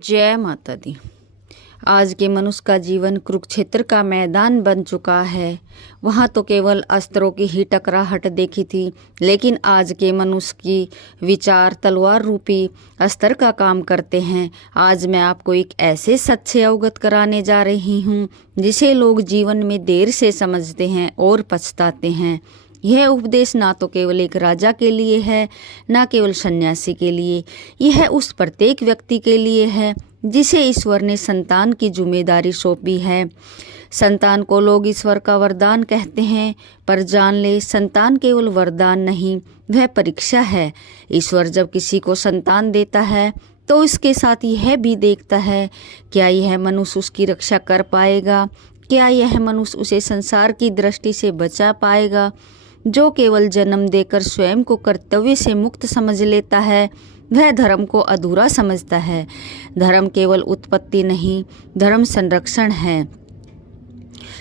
जय माता दी। आज के मनुष्य का जीवन कुरुक्षेत्र का मैदान बन चुका है। वहाँ तो केवल अस्त्रों की ही टकराहट देखी थी, लेकिन आज के मनुष्य की विचार तलवार रूपी अस्त्र का काम करते हैं। आज मैं आपको एक ऐसे सच से अवगत कराने जा रही हूँ जिसे लोग जीवन में देर से समझते हैं और पछताते हैं। यह उपदेश ना तो केवल एक राजा के लिए है, ना केवल सन्यासी के लिए। यह उस प्रत्येक व्यक्ति के लिए है जिसे ईश्वर ने संतान की जिम्मेदारी सौंपी है। संतान को लोग ईश्वर का वरदान कहते हैं, पर जान ले, संतान केवल वरदान नहीं, वह परीक्षा है। ईश्वर जब किसी को संतान देता है तो इसके साथ यह भी देखता है, क्या यह मनुष्य उसकी रक्षा कर पाएगा, क्या यह मनुष्य उसे संसार की दृष्टि से बचा पाएगा। जो केवल जन्म देकर स्वयं को कर्तव्य से मुक्त समझ लेता है, वह धर्म को अधूरा समझता है। धर्म केवल उत्पत्ति नहीं, धर्म संरक्षण है।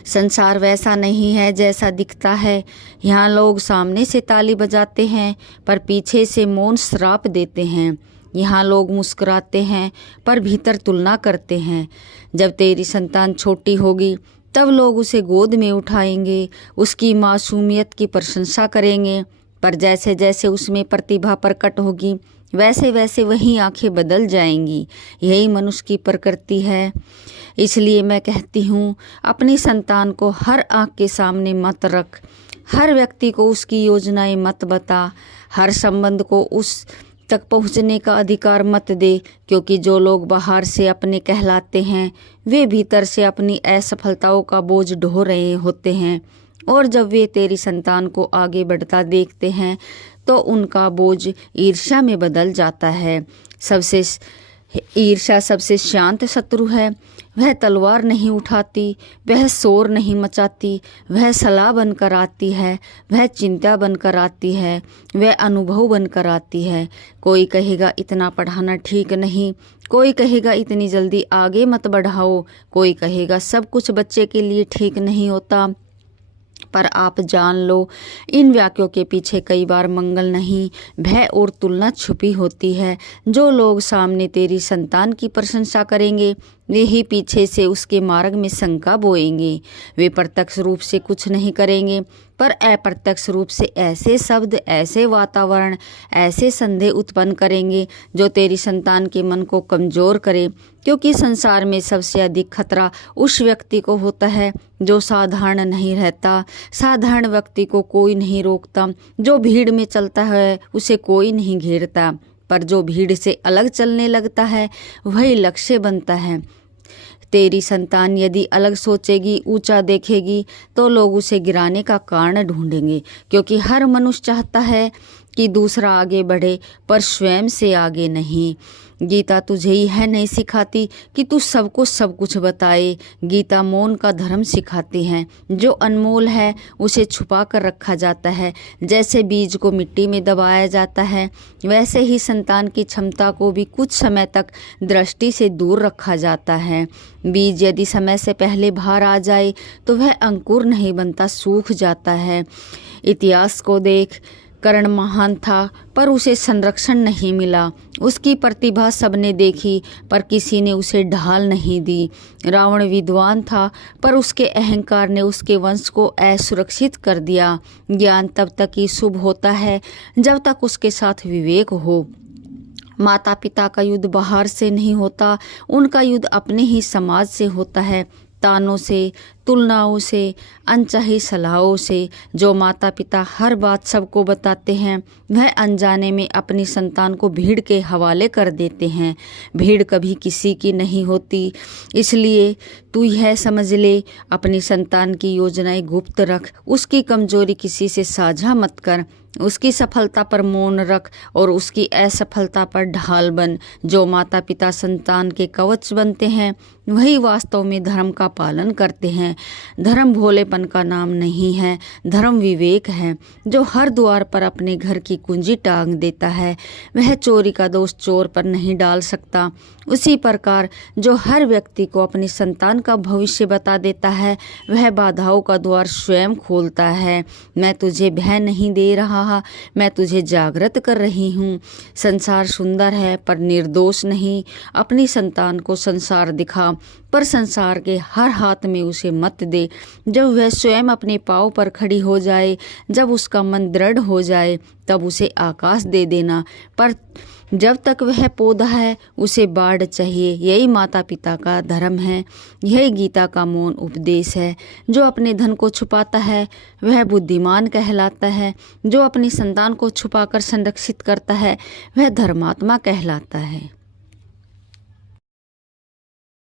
संसार वैसा नहीं है जैसा दिखता है। यहाँ लोग सामने से ताली बजाते हैं पर पीछे से मौन श्राप देते हैं। यहाँ लोग मुस्कुराते हैं पर भीतर तुलना करते हैं। जब तेरी संतान छोटी होगी तब लोग उसे गोद में उठाएंगे, उसकी मासूमियत की प्रशंसा करेंगे, पर जैसे जैसे उसमें प्रतिभा प्रकट होगी वैसे वैसे वही आंखें बदल जाएंगी। यही मनुष्य की प्रकृति है। इसलिए मैं कहती हूँ, अपनी संतान को हर आंख के सामने मत रख, हर व्यक्ति को उसकी योजनाएं मत बता, हर संबंध को उस तक पहुँचने का अधिकार मत दे, क्योंकि जो लोग बाहर से अपने कहलाते हैं वे भीतर से अपनी असफलताओं का बोझ ढो रहे होते हैं, और जब वे तेरी संतान को आगे बढ़ता देखते हैं तो उनका बोझ ईर्ष्या में बदल जाता है। ईर्ष्या सबसे शांत शत्रु है। वह तलवार नहीं उठाती, वह शोर नहीं मचाती, वह सलाह बनकर आती है, वह चिंता बनकर आती है, वह अनुभव बनकर आती है। कोई कहेगा इतना पढ़ाना ठीक नहीं, कोई कहेगा इतनी जल्दी आगे मत बढ़ाओ, कोई कहेगा सब कुछ बच्चे के लिए ठीक नहीं होता। पर आप जान लो, इन वाक्यों के पीछे कई बार मंगल नहीं, भय और तुलना छुपी होती है। जो लोग सामने तेरी संतान की प्रशंसा करेंगे वे ही पीछे से उसके मार्ग में शंका बोएंगे। वे प्रत्यक्ष रूप से कुछ नहीं करेंगे, पर अप्रत्यक्ष रूप से ऐसे शब्द, ऐसे वातावरण, ऐसे संदेह उत्पन्न करेंगे जो तेरी संतान के मन को कमज़ोर करे। क्योंकि संसार में सबसे अधिक खतरा उस व्यक्ति को होता है जो साधारण नहीं रहता। साधारण व्यक्ति को कोई नहीं रोकता, जो भीड़ में चलता है उसे कोई नहीं घेरता, पर जो भीड़ से अलग चलने लगता है वही लक्ष्य बनता है। तेरी संतान यदि अलग सोचेगी, ऊंचा देखेगी, तो लोग उसे गिराने का कारण ढूंढेंगे, क्योंकि हर मनुष्य चाहता है कि दूसरा आगे बढ़े, पर स्वयं से आगे नहीं। गीता तुझे यह नहीं सिखाती कि तू सबको सब कुछ बताए। गीता मौन का धर्म सिखाती है। जो अनमोल है उसे छुपा कर रखा जाता है। जैसे बीज को मिट्टी में दबाया जाता है, वैसे ही संतान की क्षमता को भी कुछ समय तक दृष्टि से दूर रखा जाता है। बीज यदि समय से पहले बाहर आ जाए तो वह अंकुर नहीं बनता, सूख जाता है। इतिहास को देख, कर्ण महान था पर उसे संरक्षण नहीं मिला। उसकी प्रतिभा सबने देखी पर किसी ने उसे ढाल नहीं दी। रावण विद्वान था पर उसके अहंकार ने उसके वंश को असुरक्षित कर दिया। ज्ञान तब तक ही शुभ होता है जब तक उसके साथ विवेक हो। माता पिता का युद्ध बाहर से नहीं होता, उनका युद्ध अपने ही समाज से होता है। तानों से, तुलनाओं से, अनचाही सलाहों से। जो माता पिता हर बात सबको बताते हैं वह अनजाने में अपनी संतान को भीड़ के हवाले कर देते हैं। भीड़ कभी किसी की नहीं होती। इसलिए तू यह समझ ले, अपनी संतान की योजनाएं गुप्त रख, उसकी कमजोरी किसी से साझा मत कर, उसकी सफलता पर मौन रख और उसकी असफलता पर ढाल बन। जो माता पिता संतान के कवच बनते हैं वही वास्तव में धर्म का पालन करते हैं। धर्म भोलेपन का नाम नहीं है, धर्म विवेक है। जो हर द्वार पर अपने घर की कुंजी टांग देता है वह चोरी का दोष चोर पर नहीं डाल सकता। उसी प्रकार जो हर व्यक्ति को अपनी संतान का भविष्य बता देता है वह बाधाओं का द्वार स्वयं खोलता है। मैं तुझे भय नहीं दे रहा कहा, मैं तुझे जागृत कर रही हूँ। संसार सुंदर है पर निर्दोष नहीं। अपनी संतान को संसार दिखा पर संसार के हर हाथ में उसे मत दे। जब वह स्वयं अपने पाँव पर खड़ी हो जाए, जब उसका मन दृढ़ हो जाए, तब उसे आकाश दे देना। पर जब तक वह पौधा है उसे बाढ़ चाहिए। यही माता पिता का धर्म है, यही गीता का मौन उपदेश है। जो अपने धन को छुपाता है वह बुद्धिमान कहलाता है। जो अपनी संतान को छुपाकर संरक्षित करता है वह धर्मात्मा कहलाता है।